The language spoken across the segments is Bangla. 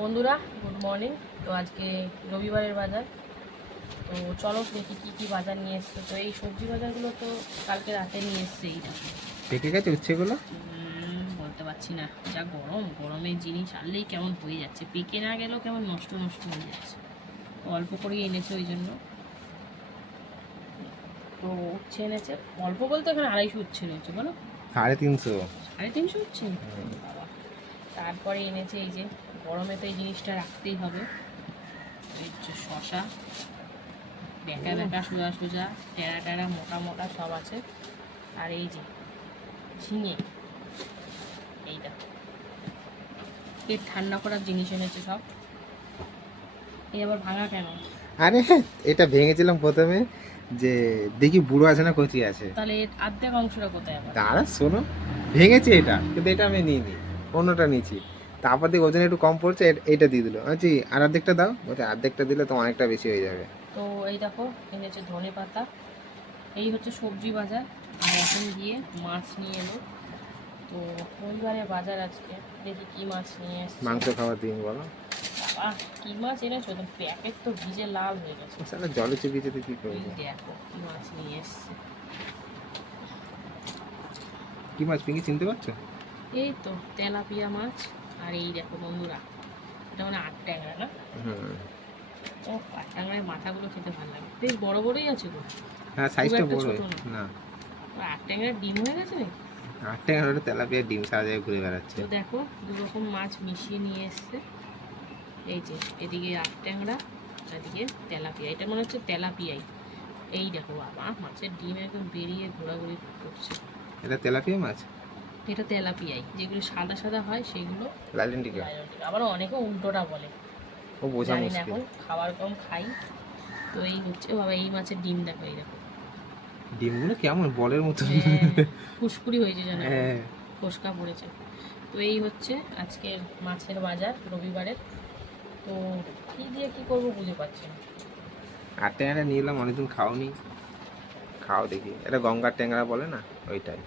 বন্ধুরা গুড মর্নিং তো আজকে রবিবারের বাজার। তো চলো দেখি কী কী বাজার নিয়ে এসছে। তো এই সবজি বাজারগুলো তো কালকে রাতে নিয়ে এসছে এইটা পেকে গেছে উচ্ছেগুলো? বলতে পারছি না। যা গরম গরমের জিনিস আনলেই কেমন হয়ে যাচ্ছে। পেকে না গেলেও কেমন নষ্ট নষ্ট হয়ে যাচ্ছে। অল্প করেই এনেছে ওই জন্য। তো উচ্ছে এনেছে। অল্প বলতে এখানে আড়াইশো উচ্ছে রয়েছে বলো। সাড়ে তিনশো। সাড়ে তিনশো উচ্ছে? বাবা। তারপরে এনেছে এই যে গরমে তো এই জিনিসটা রাখতেই হবে। এই হচ্ছে শশা বেঁকা বেঁকা সোজা সোজা টেরা টেরা মোটা মোটা সব আছে। আর এই যে ঝিঙে এইটা পেট ঠান্ডা করার জিনিস এনেছে সব। এই আবার ভাঙা কেন? আরে এটা ভেঙেছিলাম প্রথমে যে দেখি বুড়ো আছে না কচি আছে। তাহলে অর্ধেক অংশটা কোথায় আবার? দাঁড়া শোনো। ভেঙেছে এটা কিন্তু এটা আমি নিইনি অন্যটা নিয়েছি। তারপর দেখি ওজন একটু কম পড়ছে এইটা দিয়ে দিল। আচ্ছা আর অর্ধেকটা দাও। বলছে অর্ধেকটা দিলে তো অনেকটা বেশি হয়ে যাবে। তো এই দেখো এনেছে ধনে পাতা। এই হচ্ছে সবজি বাজার। আর এখন গিয়ে মাছ নিয়ে এলো। তো রবিবারে বাজার আজকে। দেখি কি মাছ নিয়ে এসছে। মাংস খাওয়ার দিন বলো। বাবা কি মাছ এনেছো? তো প্যাকেট তো ভিজে লাল হয়ে গেছে। সালা জলে চুপিয়ে যেতে কি করব? দেখো কি মাছ নিয়ে এসছে। কি মাছ পিঙ্কি চিনতে পারছ? এই তো তেলাপিয়া মাছ। আর এই দেখো বন্ধুরা এটা মানে আট ট্যাংরা না? ও আট ট্যাংরার মাথাগুলো খেতে ভালো লাগে। বেশ বড় বড়ই আছে হ্যাঁ সাইজটা বড়। না। আট ট্যাংরার ডিম হয়ে গেছে নাকি? তেলাপিয়া ডিম সারা জায়গায় ঘুরে বেড়াচ্ছে। তো দেখো দু রকম মাছ মিশিয়ে নিয়ে এসছে। এই যে এদিকে আট ট্যাংরা এদিকে তেলাপিয়া। এটা মনে হচ্ছে তেলাপিয়াই। এই দেখো বাবা মাছের ডিম একদম বেরিয়ে ঘোরাঘুরি করছে। এটা তেলাপিয়া মাছ? এটা তেলাপিয়াই। যেগুলো সাদা সাদা হয় সেগুলো লাইলেন্টিকা। আবার অনেকে উল্টোটা বলে। ও বোঝা মুশকিল। এখন খাবার কম খাই। তো এই হচ্ছে বাবা এই মাছের ডিম দেখো এই দেখো। ডিমগুলো কেমন বলের মতো হ্যাঁ, ফুসকুড়ি হয়েছে জানো হ্যাঁ। ফোসকা পড়েছে। তো এই হচ্ছে আজকের মাছের বাজার রবিবারের। তো কী দিয়ে কী করব বুঝে পাচ্ছি না। আর ট্যাংরা নিয়ে এলাম অনেকদিন খাওনি। খাও দেখি। এটা গঙ্গার ট্যাংরা বলে না? ওইটাই।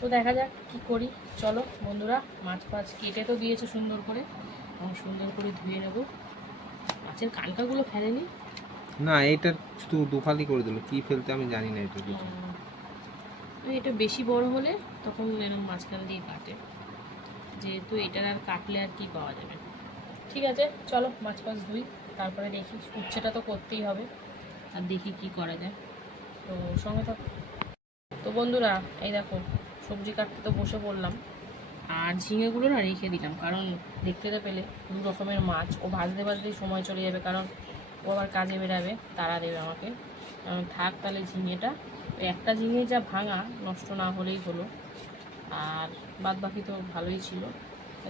তো দেখা যাক কি করি। চলো বন্ধুরা মাছ ফাছ কেটে তো দিয়েছে সুন্দর করে। এবং সুন্দর করে ধুয়ে নেব। মাছের কানকাগুলো ফেলেনি? না এটা শুধু দুফালি করে দিল। কি ফেলতে আমি জানি না এটা এটা বেশি বড় হলে তখন এরকম মাঝখান দিয়ে কাটে। যেহেতু এটার আর কাটলে আর কি পাওয়া যাবে। ঠিক আছে চলো মাছ ফাছ ধুই। তারপরে দেখি উচ্ছেটা তো করতেই হবে। আর দেখি কি করা যায়। তো সঙ্গে থাক। তো বন্ধুরা এই দেখো সবজি কাটতে তো বসে পড়লাম। আর ঝিঙেগুলো না রেখে দিলাম, কারণ দেখতে তো পেলে দু রকমের মাছ। ও ভাজতে ভাজতেই সময় চলে যাবে, কারণ ও আবার কাজে বেরাবে, তারা দেবে আমাকে। থাক তাহলে ঝিঙেটা। একটা ঝিঙে যা ভাঙা, নষ্ট না হলেই হলো। আর বাদ বাকি তো ভালোই ছিল।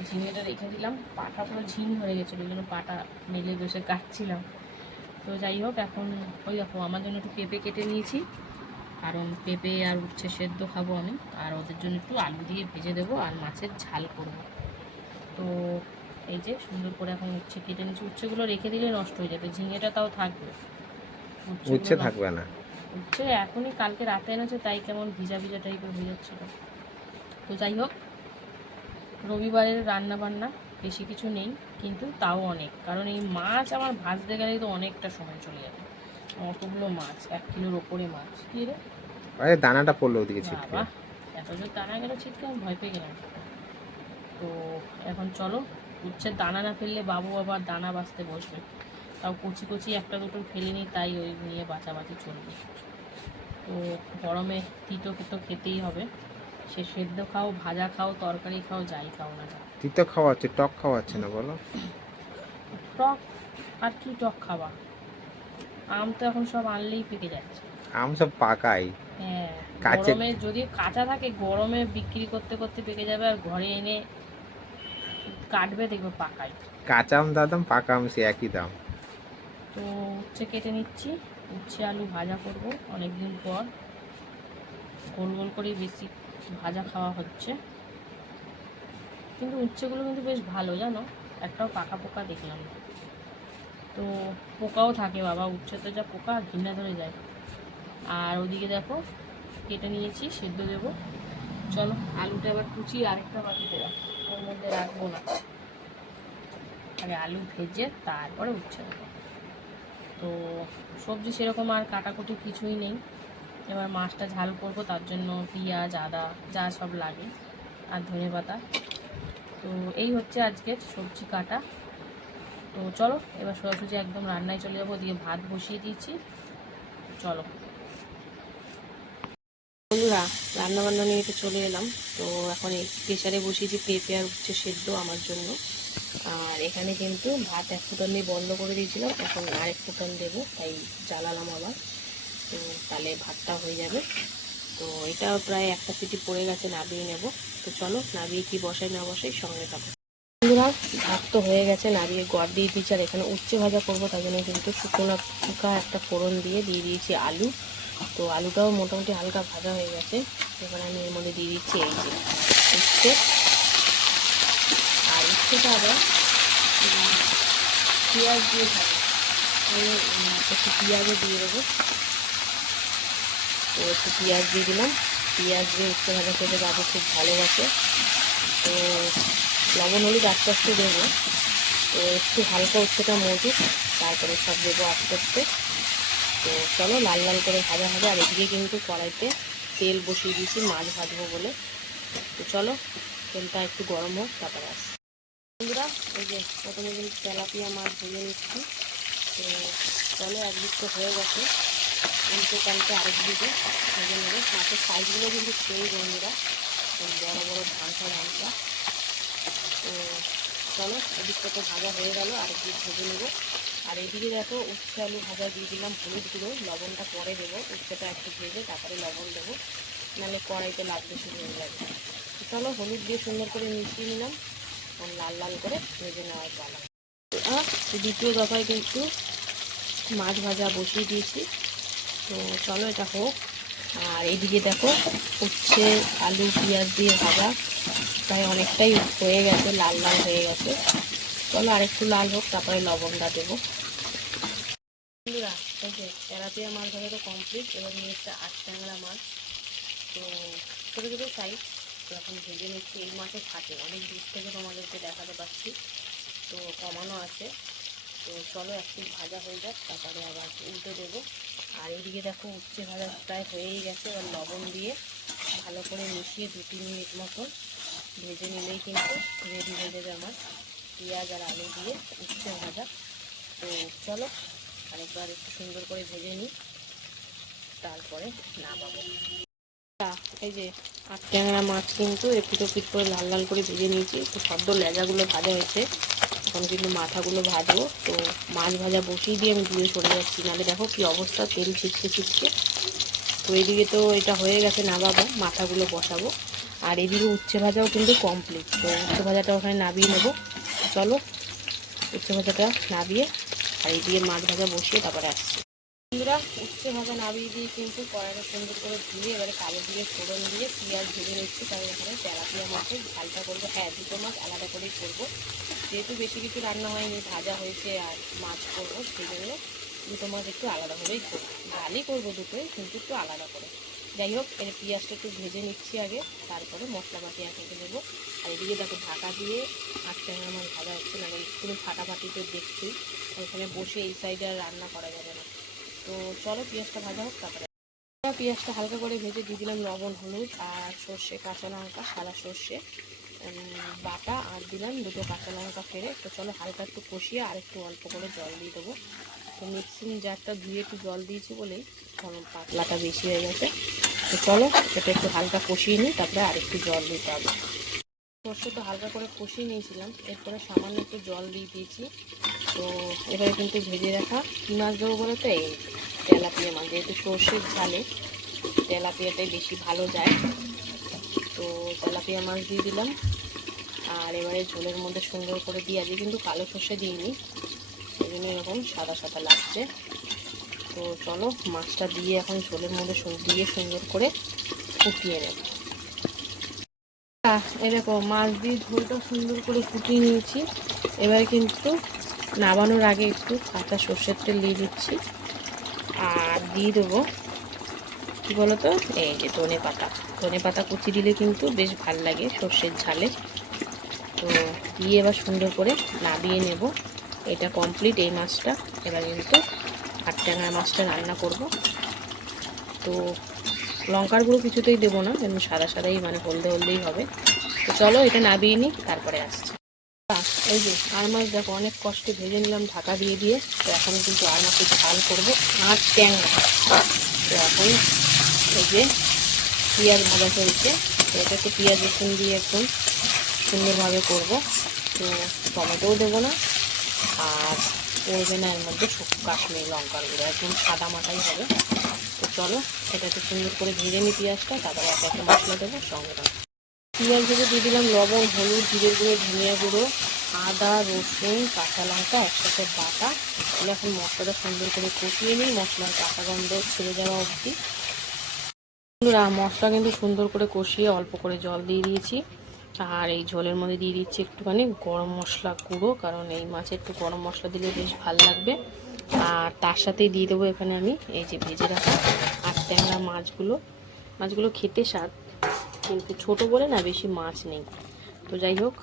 ঝিঙেটা রেখে দিলাম। পাটা পুরো ঝিম হয়ে গেছিল ওই জন্য পাটা মেলে বসে কাটছিলাম। তো যাই হোক, এখন ওই দেখো, আমার জন্য একটু পেঁপে কেটে নিয়েছি। কারণ পেঁপে আর উচ্ছে সেদ্ধ খাব আমি। আর ওদের জন্য একটু আলু দিয়ে ভেজে দেবো আর মাছের ঝাল করব। তো এই যে সুন্দর করে এখন উচ্ছে কেটে নিচ্ছি উচ্ছেগুলো রেখে দিলে নষ্ট হয়ে যাবে ঝিঙেটা তাও থাকবে। উচ্ছে থাকবে না। উচ্ছে এখনই কালকে রাতে এনেছে তাই কেমন ভিজা ভিজা টাইপের হয়ে যাচ্ছিল। তো যাই হোক রবিবারের রান্না বান্না বেশি কিছু নেই কিন্তু তাও অনেক। কারণ এই মাছ আমার ভাজতে গেলেই তো অনেকটা সময় চলে যাবে। অতগুলো মাছ এক কিলোর ওপরে মাছ। কি রে? আরে দানাটা পড়ল ওদিকে ছিটকে। এত জোর দানা গেল ছিটকে আমি ভয় পেয়ে গেলাম। তো এখন চলো উচ্ছের দানা না ফেললে বাবু আবার দানা বাঁচতে বসবে। তাও কচি কচি একটা দুটো ফেলে নিই তাই ওই নিয়ে বাঁচাবাচি চলবে। তো গরমে তিতো তো খেতেই হবে। সে সেদ্ধ খাও ভাজা খাও তরকারি খাও যাই খাও না। তিতো খাওয়াচ্ছে টক খাওয়াচ্ছে না বলো? টক আর কি টক খাওয়া আম তো এখন সব আনলেই পেকে যাচ্ছে। আম সব পাকাই। কাঁচে- গরমে যদি কাঁচা থাকে গরমে বিক্রি করতে করতে পেকে যাবে আর ঘরে এনে কাটবে দেখবে পাকাই কাঁচা আম দাম পাকা আম সে একই দাম। তো উচ্ছে কেটে নিচ্ছি। উচ্ছে আলু ভাজা করব অনেক দিন পর। গোল গোল করেই বেশি ভাজা খাওয়া হচ্ছে। কিন্তু উচ্ছেগুলো কিন্তু বেশ ভালো জানো? একটাও পাকা পোকা দেখলাম না। তো পোকাও থাকে বাবা উচ্ছেতে যা পোকা ঘিন্না ধরে যায়। আর ওদিকে দেখো, কেটে নিয়েছি, সেদ্ধ দেবো। চলো, আলুটা এবার কুচি আরেকটা বাটিতে রাখ। ওর মধ্যে রাখব না। আরে আলু ভেজে তারপরে উচ্ছে দেবো। তো সবজি সেরকম আর কাটাকুটি কিছুই নেই। এবার মাছটা ঝাল করব, তার জন্য পেঁয়াজ, আদা, যা সব লাগে, আর ধনে পাতা। তো এই হচ্ছে আজকে সবজি কাটা। তো চলো, এবার সোজাসুজি একদম রান্নায় চলে যাব। দিয়ে ভাত বসিয়ে দিয়েছি। চলো। বন্ধুরা রান্না বান্না নিয়ে তো চলে এলাম। তো এখন এই প্রেশারে বসিয়েছি পেঁপে আর উচ্ছে সেদ্ধ আমার জন্য। আর এখানে কিন্তু ভাত এক ফুটন দিয়ে বন্ধ করে দিয়েছিলাম। এখন আরেক ফুটন দেবো, তাই জ্বালালাম আবার। তো তাহলে ভাতটা হয়ে যাবে। তো এটা প্রায় একটা সিটি পড়ে গেছে নাবিয়ে নেব। তো চলো নাবিয়ে কি বসাই না বসাই সঙ্গে থাকো। বন্ধুরা, ভাত তো হয়ে গেছে নাবিয়ে গড় দিয়ে দিয়েছি। আর এখানে উচ্ছে ভাজা করব তাই জন্য কিন্তু শুকনো ফুকা একটা ফোড়ন দিয়ে দিয়ে দিয়েছি আলু। তো আলুটাও মোটামুটি হালকা ভাজা হয়ে গেছে। এবার আমি এর মধ্যে দিয়ে দিচ্ছি এই যে উচ্ছে। আর উচ্ছেটা আবার পেঁয়াজ দিয়ে খাব একটু পেঁয়াজও দিয়ে দেবো। তো একটু পেঁয়াজ দিয়ে দিলাম। পেঁয়াজ দিয়ে উচ্ছে ভাজা খেতে বাবু খুব ভালোবাসে। তো লবণ, হলুদ, আস্তে আস্তে দেবো। তো একটু হালকা উচ্ছেটা মজুক তারপরে সব দেবো আস্তে আস্তে। তো চলো লাল লাল করে ভাজা হবে। আর এদিকে কিন্তু কড়াইতে তেল বসিয়ে দিয়েছি, মাছ ভাজবো বলে। তো চলো, তেলটা একটু গরম হোক, তারপরে আসছি। বন্ধুরা, এই যে প্রথমে কিন্তু তেলাপিয়া মাছ ভেজে নিচ্ছি। তো চলো, একদিক তো হয়ে গেছে। উল্টো কালকে আরেক দিকে ভেজে নেব। মাছের সাইজগুলো কিন্তু সেই বন্ধুরা। বড় বড় ধানসা ধানসা তো চলো, এদিকটা তো ভাজা হয়ে গেল আরেক দিক ভেজে নেব। আর এদিকে দেখো উচ্ছে আলু ভাজা দিয়ে দিলাম হলুদ গুঁড়ো, লবণটা পরে দেবো, উচ্ছেটা একটু ভেজে তারপরে লবণ দেবো। নাহলে কড়াইতে লাগতে শুরু হয়ে যাবে চলো হলুদ দিয়ে সুন্দর করে মিশিয়ে নিলাম আর লাল লাল করে ভেজে নেওয়ার পালা। দ্বিতীয় দফায় কিন্তু মাছ ভাজা বসিয়ে দিয়েছি। তো চলো এটা হোক। আর এদিকে দেখো উচ্ছে, আলু, পেঁয়াজ দিয়ে ভাজা। প্রায় অনেকটাই হয়ে গেছে, লাল লাল হয়ে গেছে। চলো আরেকটু লাল হোক, তারপরে লবণটা দেবো। বন্ধুরা যে তেলাপিয়া মাছ ভাজা তো কমপ্লিট এবার নিয়ে এসছে আট ট্যাংরা মাছ। তো ছোটো ছোটো সাইজ তো এখন ভেজে নিচ্ছি। এই মাছও থাকে অনেক দূর থেকে তোমাদেরকে দেখাতে পাচ্ছি। তো কমানো আছে। তো চলো, একটু ভাজা হয়ে যাক, তারপরে আবার উল্টে দেবো। আর এদিকে দেখো, উচ্ছে ভাজা প্রায় হয়েই গেছে। এবার লবণ দিয়ে ভালো করে মিশিয়ে দু তিন মিনিট মতন ভেজে নিলেই কিন্তু রেডি হয়ে যাবে আমার। পেঁয়াজ আর আলু দিয়ে উচ্ছে ভাজা। তো চলো আরেকবার একটু সুন্দর করে ভেজে নিই। তারপরে নামাবো। তা, এই যে আট ট্যাংরা মাছ কিন্তু একটু পিট করে লাল লাল করে ভেজে নিয়েছি। তো সদ্য লেজাগুলো ভাজা হয়েছে। এখন কিন্তু মাথাগুলো ভাজবো। তো মাছ ভাজা বসিয়ে দিয়ে আমি দূরে সরে যাচ্ছি। নাহলে দেখো কি অবস্থা তেল ছিটকে ছিটকে। তো এদিকে তো এটা হয়ে গেছে নামাবো মাথাগুলো বসাবো। আর এদিকে উচ্ছে ভাজাও কিন্তু কমপ্লিট তো উচ্ছে ভাজাটা ওখানে নাবিয়ে নেব। চলো উচ্ছে ভাজাটা নাবিয়ে আর এদিকে মাছ ভাজা বসিয়ে তারপরে আসছি। বন্ধুরা, উচ্ছে ভাজা নাবিয়ে দিয়ে কিন্তু কড়াইটা সুন্দর করে ধুয়ে, এবারে কালো দিয়ে ফোড়ন দিয়ে পেঁয়াজ ভেজে নিচ্ছি তার এখানে তেলাপিয়া মাছের ঝালটা করব। হ্যাঁ দুটো মাছ আলাদা করেই করব। যেহেতু বেশি কিছু রান্না হয়নি, ভাজা হয়েছে আর মাছ করব, সেই জন্য দুটো মাছ একটু আলাদাভাবেই করব। ঝালই করব দুটোই, কিন্তু একটু আলাদা করে। যাই হোক, এর পেঁয়াজটা একটু ভেজে নিচ্ছি আগে, তারপরে মশলাপাতি একে দেবো। আর এদিকে দেখো ঢাকা দিয়ে আট ট্যাংরা মাছ ভাজা হচ্ছে না পুরো ফাটাফাটি তো দেখছি। ওখানে বসে এই সাইডে আর রান্না করা যাবে না। তো চলো পেঁয়াজটা ভাজা হোক, তারপরে পেঁয়াজটা হালকা করে ভেজে দিয়ে দিলাম লবণ, হলুদ আর সর্ষে, কাঁচা লঙ্কা, সাদা সর্ষে বাটা আর দিলাম দুটো কাঁচা লঙ্কা ফেরে তো চলো হালকা একটু কষিয়ে আর একটু অল্প করে জল দিয়ে দেবো। তো মিক্সিং জারটা ধুয়ে একটু জল দিয়েছি বলেই পাতলাটা বেশি হয়ে গেছে। তো চলো এটা একটু হালকা কষিয়ে নিই, তারপরে আরেকটু জল দিতে হবে। সর্ষে তো হালকা করে কষিয়ে নিয়েছিলাম, এরপরে সামান্য একটু জল দিয়ে দিয়েছি। তো এবারে কিন্তু ভেজে রাখা কী মাছ দেবো বলে তো? এই তেলাপিয়া মাছ, যেহেতু সর্ষের ঝালে, তেলাপিয়াটাই বেশি ভালো যায়। তো তেলাপিয়া মাছ দিয়ে দিলাম। আর এবারে ঝোলের মধ্যে সুন্দর করে দিয়ে আজকে কিন্তু কালো সর্ষে দিইনি। এই জন্য এরকম সাদা সাদা লাগছে। তো চলো, মাছটা দিয়ে এখন ঝোলের মধ্যে দিয়ে সুন্দর করে ফুটিয়ে নেব। দেখো, মাছ দিয়ে ঝোলটা সুন্দর করে ফুটিয়ে নিয়েছি। এবার কিন্তু নামানোর আগে একটু কাঁচা সর্ষের তেল দিয়ে দিচ্ছি। আর দিয়ে দেবো, কী বলতো? এই যে ধনে পাতা। ধনে পাতা কুচি দিলে কিন্তু বেশ ভালো লাগে সর্ষের ঝালে। তো দিয়ে এবার সুন্দর করে নাবিয়ে নেব। এটা কমপ্লিট এই মাছটা। এবার কিন্তু আট ট্যাংরা মাছটা রান্না করব। তো লঙ্কার গুঁড়ো কিছুতেই দেবো না এমনি সাদা সাদাই মানে হলদে হলদেই হবে। তো চলো এটা নাবিয়ে নিই, তারপরে আসছি। এই যে আর মাছ দেখো, অনেক কষ্টে ভেজে নিলাম, ঢাকা দিয়ে দিয়ে। তো এখন কিন্তু আর মাছ ঝাল করব। আর ট্যাংরা। তো এখন এই যে পেঁয়াজ ভাজা চলছে এটাকে পেঁয়াজ রসুন দিয়ে একদম সুন্দরভাবে করব। তো টমেটোও দেবো না, আর পড়বে না এর মধ্যে কাশ্মীরি লঙ্কার গুঁড়ো। একদম সাদা মাটাই হবে। তো চলো এটাকে সুন্দর করে ভেজে নিই পেঁয়াজটা, তারপরে এক একটা মশলা দেবো, সঙ্গে পেঁয়াজ ভেজে দিয়ে দিলাম লবণ, হলুদ জিরে গুঁড়ো, ধনিয়া গুঁড়ো, আদা, রসুন, কাঁচা লঙ্কা, একসাথে বাটা। তাহলে এখন মশলাটা সুন্দর করে কষিয়ে নিই, মশলার কাঁচা গন্ধ ছেড়ে যাওয়া অবধি। মশলা কিন্তু সুন্দর করে কষিয়ে অল্প করে জল দিয়ে দিয়েছি। আর এই ঝোলের মধ্যে দিয়ে দিচ্ছি একটুখানি গরম মশলা গুঁড়ো, কারণ এই মাছে একটু গরম মশলা দিলে বেশ ভালো লাগবে। আর তার সাথেই দিয়ে দেবো এখানে আমি এই যে ভেজে রাখা আর ট্যাংরা মাছগুলো। মাছগুলো খেতে স্বাদ, কিন্তু ছোট বলে না বেশি মাছ নেই। তো যাই হোক,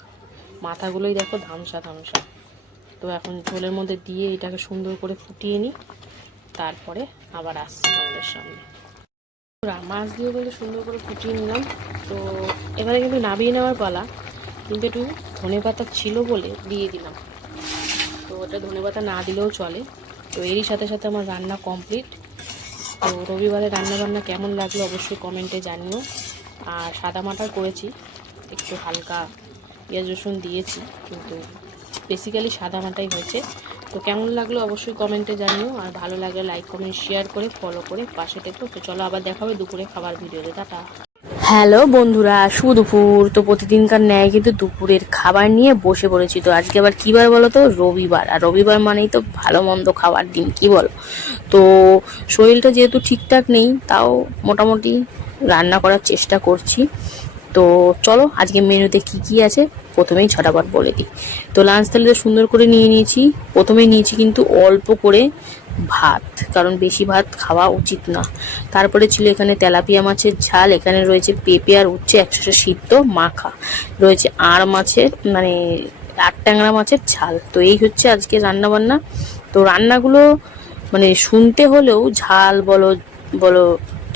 মাথাগুলোই দেখো ধামসা ধামসা। তো এখন ঝোলের মধ্যে দিয়ে এটাকে সুন্দর করে ফুটিয়ে নিই, তারপরে আবার আসছি আমাদের সামনে। মাছ দিয়ে কিন্তু সুন্দর করে ফুটিয়ে নিলাম। তো এবারে কিন্তু নাবিয়ে নেওয়ার পালা। কিন্তু একটু ধনে পাতা ছিল বলে দিয়ে দিলাম। তো ওটা ধনে পাতা না দিলেও চলে। তো এরই সাথে সাথে আমার রান্না কমপ্লিট তো রবিবারে রান্না বান্না কেমন লাগল অবশ্যই কমেন্টে জানিও। আর সাদা মাটার করেছি। একটু হালকা পেঁয়াজ রসুন দিয়েছি। কিন্তু বেসিক্যালি সাদা মাটাই হয়েছে। তো কেমন লাগল অবশ্যই কমেন্টে জানিও, আর ভালো লাগলে লাইক কমেন্ট শেয়ার করে ফলো করে পাশে থেকো। তো চলো আবার দেখা হবে দুপুরে খাবার ভিডিওতে, টাটা। হ্যালো বন্ধুরা, শুভ দুপুর। তো প্রতিদিনকার ন্যায় কিন্তু দুপুরের খাবার নিয়ে বসে পড়েছি। তো আজকে আবার কী বার বলো তো? রবিবার। আর রবিবার মানেই তো ভালো মন্দ খাওয়ার দিন, কি বলো? তো শরীরটা যেহেতু ঠিকঠাক নেই, তাও মোটামুটি রান্না করার চেষ্টা করছি। তো চলো, আজকে মেনুতে কি কি আছে, প্রথমেই ছটাবার বলে দিই। তো লাঞ্চ থালিটা সুন্দর করে নিয়ে নিয়েছি। প্রথমেই নিয়েছি কিন্তু অল্প করে ভাত, কারণ বেশি ভাত খাওয়া উচিত না। তারপরে ছিল এখানে তেলাপিয়া মাছের ঝাল, এখানে রয়েছে পেঁপে আর উচ্ছে একসাথে সিদ্ধ মাখা। রয়েছে আড় মাছের মানে আট ট্যাংরা মাছের ঝাল। তো এই হচ্ছে আজকে রান্না বান্না তো রান্নাগুলো মানে শুনতে হলেও ঝাল বলো বলো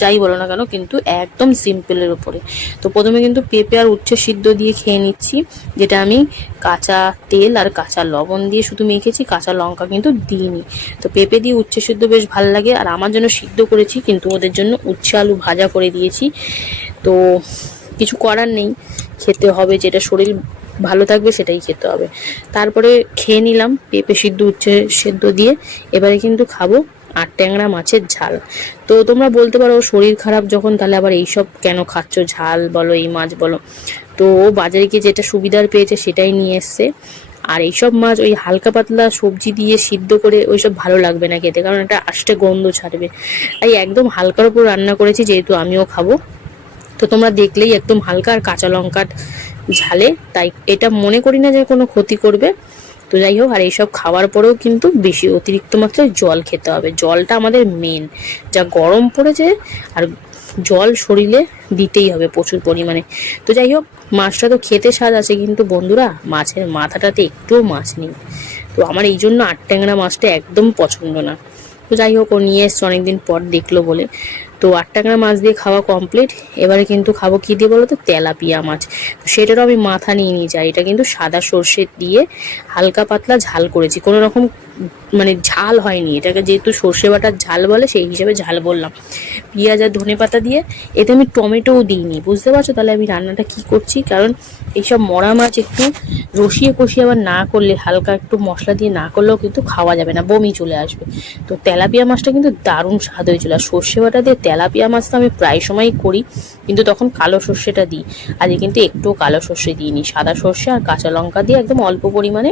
যাই বলো না কেন, কিন্তু একদম সিম্পলের উপরে। তো প্রথমে কিন্তু পেঁপে আর উচ্ছে সিদ্ধ দিয়ে খেয়ে নিচ্ছি, যেটা আমি কাঁচা তেল আর কাঁচা লবণ দিয়ে শুধু মেখেছি, কাঁচা লঙ্কা কিন্তু দিইনি। তো পেঁপে দিয়ে উচ্ছে সিদ্ধ বেশ ভালো লাগে, আর আমার জন্য সিদ্ধ করেছি, কিন্তু ওদের জন্য উচ্ছে আলু ভাজা করে দিয়েছি। তো কিছু করার নেই, খেতে হবে, যেটা শরীর ভালো থাকবে সেটাই খেতে হবে। তারপরে খেয়ে নিলাম পেঁপে সিদ্ধ, উচ্ছে সেদ্ধ দিয়ে, এবারে কিন্তু খাব আর ট্যাংরা মাছের ঝাল। তো তোমরা বলতে পারো শরীর খারাপ যখন, তাহলে আবার এইসব কেন খাচ্ছ? ঝাল বলো, এই মাছ বলো। তো ও বাজারে গিয়ে যেটা সুবিধার পেয়েছে সেটাই নিয়ে এসছে। আর এইসব মাছ ওই হালকা পাতলা সবজি দিয়ে সিদ্ধ করে ওইসব ভালো লাগবে না খেতে, কারণ এটা আষ্টে গন্ধ ছাড়বে। তাই একদম হালকার উপর রান্না করেছি, যেহেতু আমিও খাব। তো তোমরা দেখলেই একদম হালকা আর কাঁচা লঙ্কার ঝালে। তাই এটা মনে করি না যে কোনো ক্ষতি করবে। তো যাই হোক, আর এইসব খাওয়ার পরেও কিন্তু বেশি অতিরিক্ত মাত্রায় জল খেতে হবে। জলটা আমাদের মেন যা গরম পড়েছে, আর জল শরীরে দিতেই হবে প্রচুর পরিমাণে। তো যাই হোক, মাছটা তো খেতে স্বাদ আছে কিন্তু বন্ধুরা, মাছের মাথাটাতে একটুও মাছ নেই। তো আমার এই জন্য আট ট্যাংরা মাছটা একদম পছন্দ না। তো যাই হোক, ও নিয়ে এসছে অনেকদিন পর দেখল বলে। তো আট টাকা মাছ দিয়ে খাওয়া কমপ্লিট এবারে কিন্তু খাব কি দিয়ে বলো তো তেলাপিয়া মাছ। সেটারও আমি মাথা নিয়ে নিয়ে যাই। এটা কিন্তু সাদা সর্ষে দিয়ে হালকা পাতলা ঝাল করেছি। কোনো রকম মানে ঝাল হয়নি। এটাকে যেহেতু সর্ষে বাটার ঝাল বলে, সেই হিসেবে ঝাল বললাম। পেঁয়াজ আর ধনে পাতা দিয়ে, এতে আমি টমেটোও দিইনি। বুঝতে পারছ? তাহলে আমি রান্নাটা কি করছি? কারণ এইসব মরা মাছ একটু রসিয়ে কষিয়ে আবার না করলে, হালকা একটু মশলা দিয়ে না করলেও কিন্তু খাওয়া যাবে না, বমি চলে আসবে। তো তেলাপিয়া মাছটা কিন্তু দারুণ স্বাদ হয়েছিল। আর সর্ষে বাটা দিয়ে তেলাপিয়া মাছ তো আমি প্রায় সময়ই করি, কিন্তু তখন কালো সর্ষেটা দিই। আজকে কিন্তু একটু কালো সর্ষে দিইনি। সাদা সর্ষে আর কাঁচা লঙ্কা দিয়ে একদম অল্প পরিমাণে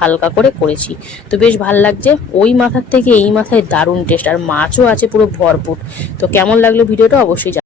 হালকা করে করেছি। তো বেশ ভালো লাগছে ওই মাথার থেকে এই মাথায় দারুণ টেস্ট আর মাছও আছে পুরো ভরপুর তো কেমন লাগল ভিডিওটা অবশ্যই।